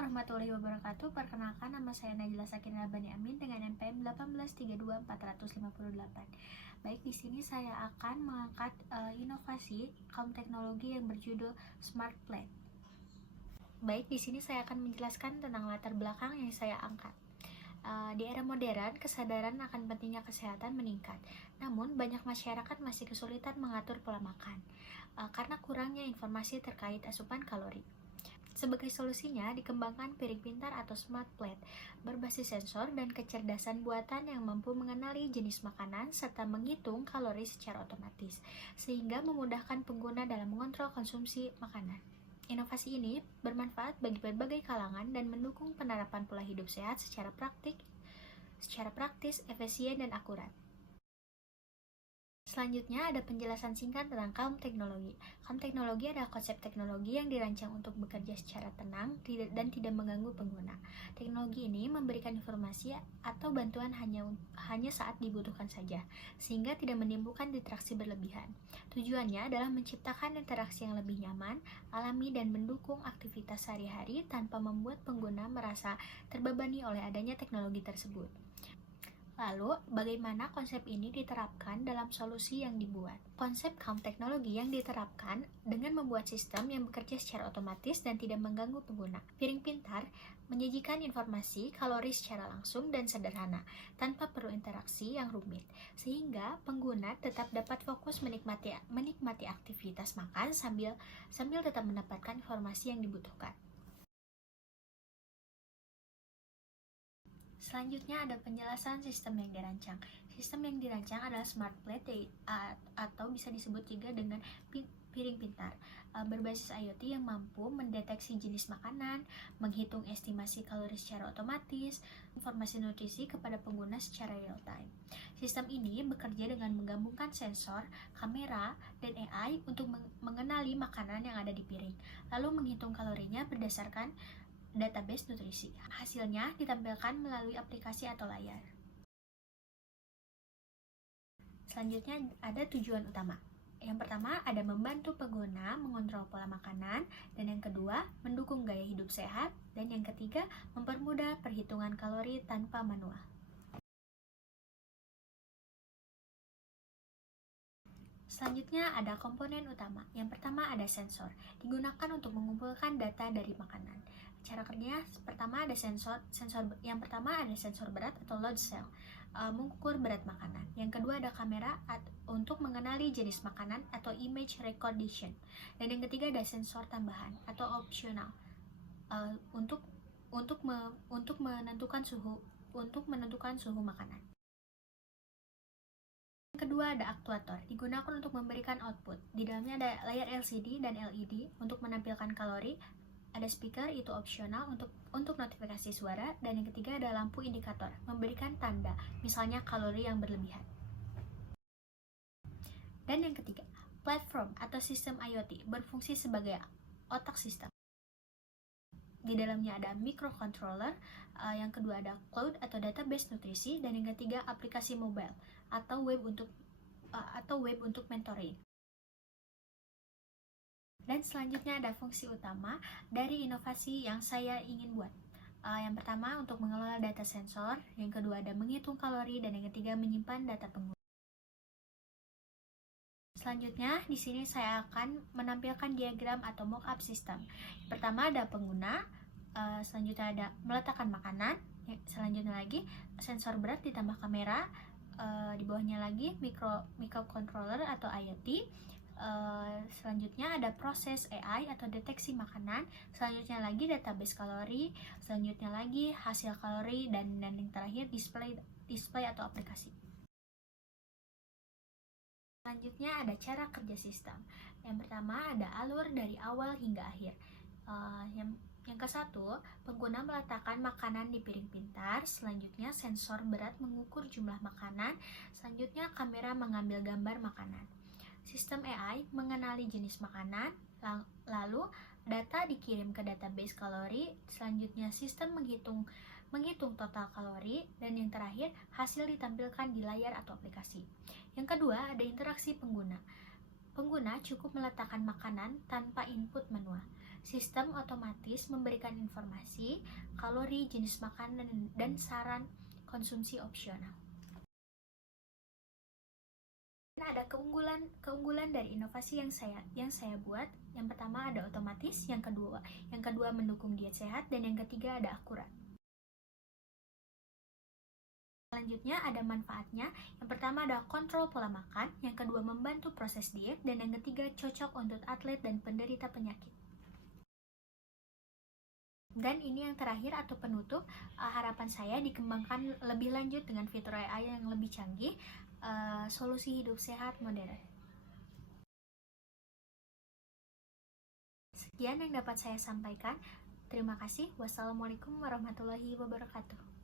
warahmatullahi wabarakatuh. Perkenalkan, nama saya Najla Sakinah Bani Amin dengan NPM 1832458. Baik, di sini saya akan mengangkat inovasi kaum teknologi yang berjudul Smart Plate. Baik, di sini saya akan menjelaskan tentang latar belakang yang saya angkat. Di era modern, kesadaran akan pentingnya kesehatan meningkat. Namun, banyak masyarakat masih kesulitan mengatur pola makan karena kurangnya informasi terkait asupan kalori. Sebagai solusinya, dikembangkan piring pintar atau smart plate berbasis sensor dan kecerdasan buatan yang mampu mengenali jenis makanan serta menghitung kalori secara otomatis, sehingga memudahkan pengguna dalam mengontrol konsumsi makanan. Inovasi ini bermanfaat bagi berbagai kalangan dan mendukung penerapan pola hidup sehat secara praktis, efisien, dan akurat. Selanjutnya ada penjelasan singkat tentang kaum teknologi. Kaum teknologi adalah konsep teknologi yang dirancang untuk bekerja secara tenang dan tidak mengganggu pengguna. Teknologi ini memberikan informasi atau bantuan hanya saat dibutuhkan saja, sehingga tidak menimbulkan distraksi berlebihan. Tujuannya adalah menciptakan interaksi yang lebih nyaman, alami, dan mendukung aktivitas sehari-hari tanpa membuat pengguna merasa terbebani oleh adanya teknologi tersebut. Lalu, bagaimana konsep ini diterapkan dalam solusi yang dibuat? Konsep kaum teknologi yang diterapkan dengan membuat sistem yang bekerja secara otomatis dan tidak mengganggu pengguna. Piring pintar menyajikan informasi kalori secara langsung dan sederhana, tanpa perlu interaksi yang rumit, sehingga pengguna tetap dapat fokus menikmati aktivitas makan sambil tetap mendapatkan informasi yang dibutuhkan. Selanjutnya ada penjelasan sistem yang dirancang. Sistem yang dirancang adalah smart plate atau bisa disebut juga dengan piring pintar, berbasis IoT yang mampu mendeteksi jenis makanan, menghitung estimasi kalori secara otomatis, informasi nutrisi kepada pengguna secara real time. Sistem ini bekerja dengan menggabungkan sensor, kamera, dan AI untuk mengenali makanan yang ada di piring, lalu menghitung kalorinya berdasarkan database nutrisi. Hasilnya ditampilkan melalui aplikasi atau layar. Selanjutnya ada tujuan utama. Yang pertama ada membantu pengguna mengontrol pola makanan, dan yang kedua mendukung gaya hidup sehat, dan yang ketiga mempermudah perhitungan kalori tanpa manual. Selanjutnya ada komponen utama. Yang pertama ada sensor, digunakan untuk mengumpulkan data dari makanan. Cara kerjanya yang pertama ada sensor berat atau load cell, mengukur berat makanan. Yang kedua ada kamera untuk mengenali jenis makanan atau image recognition. Dan yang ketiga ada sensor tambahan atau optional, untuk menentukan suhu makanan. Yang kedua ada aktuator, digunakan untuk memberikan output. Di dalamnya ada layar LCD dan LED untuk menampilkan kalori, ada speaker, itu opsional untuk notifikasi suara, dan yang ketiga ada lampu indikator, memberikan tanda, misalnya kalori yang berlebihan. Dan yang ketiga, platform atau sistem IoT, berfungsi sebagai otak sistem. Di dalamnya ada microcontroller, yang kedua ada cloud atau database nutrisi, dan yang ketiga aplikasi mobile atau web untuk mentoring. Dan selanjutnya ada fungsi utama dari inovasi yang saya ingin buat. Yang pertama untuk mengelola data sensor, yang kedua ada menghitung kalori, dan yang ketiga menyimpan data pengguna. Selanjutnya di sini saya akan menampilkan diagram atau mock-up sistem. Pertama ada pengguna, selanjutnya ada meletakkan makanan, selanjutnya lagi sensor berat ditambah kamera, di bawahnya lagi microcontroller atau IoT. Selanjutnya ada proses AI atau deteksi makanan, selanjutnya lagi database kalori, selanjutnya lagi hasil kalori, dan yang terakhir display atau aplikasi. Selanjutnya ada cara kerja sistem. Yang pertama ada alur dari awal hingga akhir. Yang ke-1, pengguna meletakkan makanan di piring pintar, selanjutnya sensor berat mengukur jumlah makanan, selanjutnya kamera mengambil gambar makanan. Sistem AI mengenali jenis makanan, lalu data dikirim ke database kalori, selanjutnya sistem menghitung total kalori, dan yang terakhir hasil ditampilkan di layar atau aplikasi. Yang kedua ada interaksi pengguna. Pengguna cukup meletakkan makanan tanpa input manual. Sistem otomatis memberikan informasi, kalori, jenis makanan, dan saran konsumsi opsional. Ada keunggulan dari inovasi yang saya buat. Yang pertama ada otomatis, yang kedua mendukung diet sehat, dan yang ketiga ada akurat. Selanjutnya ada manfaatnya. Yang pertama ada kontrol pola makan, yang kedua membantu proses diet, dan yang ketiga cocok untuk atlet dan penderita penyakit. Dan ini yang terakhir atau penutup, harapan saya dikembangkan lebih lanjut dengan fitur AI yang lebih canggih, solusi hidup sehat modern. Sekian yang dapat saya sampaikan. Terima kasih. Wassalamualaikum warahmatullahi wabarakatuh.